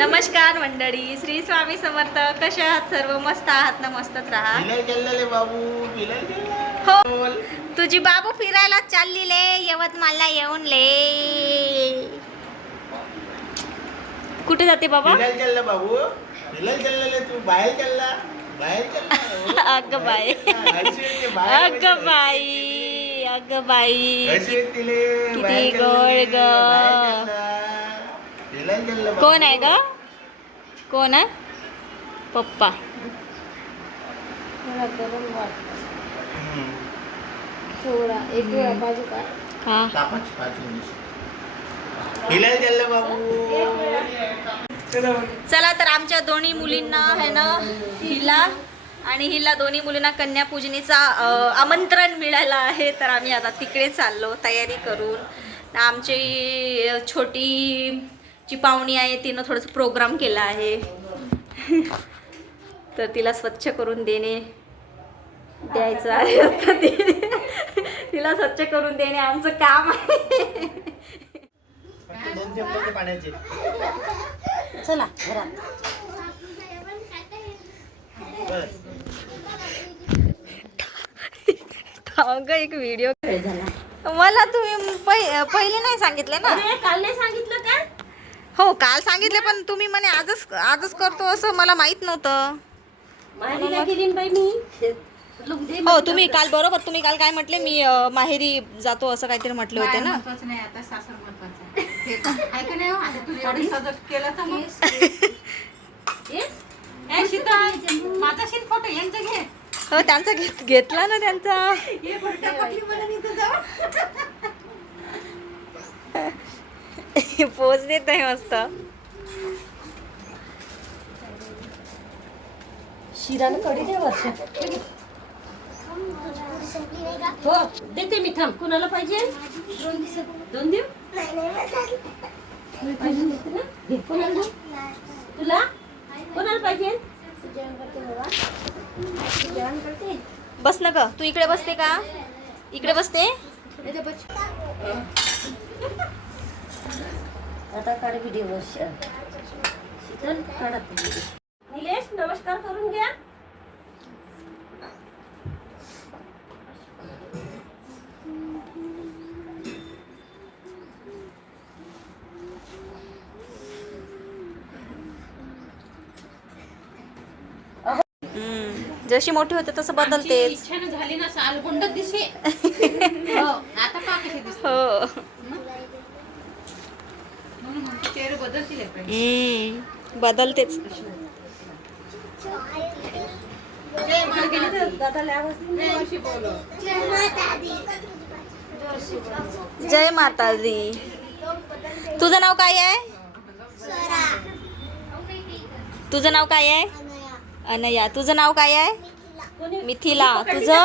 नमस्कार मंडळी श्री स्वामी समर्थ कसे आहात सर्व? मस्त आहात ना? मस्तच राहा. हो. बोल. तुझी बाबू फिरायला चाललेले यवतमाळला येऊन ले. कुठे जाते बाबा? बाबू. तू बाहेर चालला अगं बाई. अगं. बाई. अगं बाई. किती चाललेले, ग. कोण आहे ग? कोण आहे? पप्पा. हा. चला तर आमच्या दोन्ही मुलींना आहे ना हिला आणि हिला दोन्ही मुलींना कन्यापूजनीचा आमंत्रण मिळालं आहे. तर आम्ही आता तिकडे चाललो तयारी करून. आमची छोटी जी पाहुणी आहे तिनं थोडंसं प्रोग्राम केला आहे. तर तिला स्वच्छ करून देणे द्यायचं आहे आता. तिला स्वच्छ करून देणे आमचं काम आहे. चला एक व्हिडिओ मला तुम्ही पहि- पहिले नाही सांगितले ना? काल नाही सांगितलं. हो काल सांगितले पण तुम्ही म्हणे आजच आजच करतो असं मला माहीत नव्हतं. बाई मी. हो तुम्ही काल बरोबर तुम्ही काल काय म्हटले मी अं, माहेरी जातो असं काहीतरी म्हटले होते ना? महत्वाचं नाही आता सासर महत्वाचं आहे. ते तर आहे का नाही हो? आता तू एवढी सजग केलं तर मग. ए, शीतल, माझा शीत फोटो यांचा घे. हो त्यांचा घेत घेतला ना त्यांचा. हे पटली मला नाही. पोच देत आहे मस्त शिरानं कडी दे वर्ष हो देते मी थांब कुणाला पाहिजे दोन देऊ पाहिजे कोणाला देऊ? तुला कोणाला पाहिजे बस ना ग तू इकडे बसते का इकडे बसते आता काढ व्हिडिओ वर्ष शीतल काढत निलेश नमस्कार करून घ्या. हम्म. जशी मोठी होते तसं इच्छानं झाली ना साल गुंडच दिसे. हो आता पहा कशी दिसते. हो. हम्म. बदलतेच. जय माता दी. जय अशी बोलो. जय माता दी. तुझं नाव काय आहे? तुझं नाव काय आहे? अनया. तुझं नाव काय आहे? मिथिला. तुझं?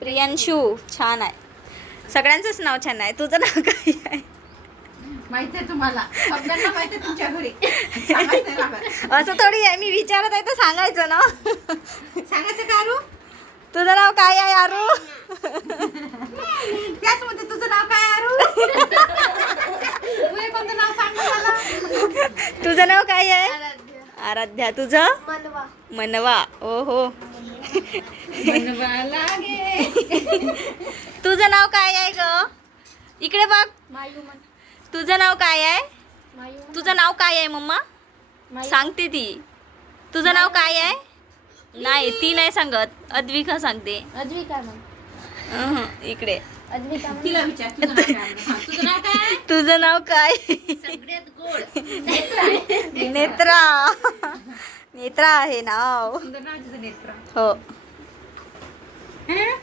प्रियांशू. छान आहे. सगळ्यांचंच नाव छान आहे. तुझं नाव काय आहे? माहिती आहे तुम्हाला. सगळ्यांना माहिती आहे तुमच्या घरी. सांगायचं नाही लागत. असं थोडी आहे मी विचारत आहे तर सांगायचं ना. सांगायचं का अरू तुझं नाव काय आहे आरू? त्याच मध्ये तुझं नाव काय अरू तू कोणतं नाव सांग ना मला? तुझं नाव काय आहे? आराध्या. तुझं? मनवा. ओ हो बनवा लागे. तुझं नाव काय आहे ग? इकडे बघ. तुझं नाव काय आहे? तुझं नाव काय आहे मम्मा? सांगते ती. तुझं नाव काय आहे? नाही ती नाही सांगत. अद्विका सांगते. अहं, इकडे. तिला विचार तुझं नाव काय आहे? तुझं नाव काय आहे? तुझं नाव काय? सगळ्यात गोड. नेत्रा. नेत्रा. आहे नाव. सुंदर नाव आहे तुझं नेत्र. हो. हं?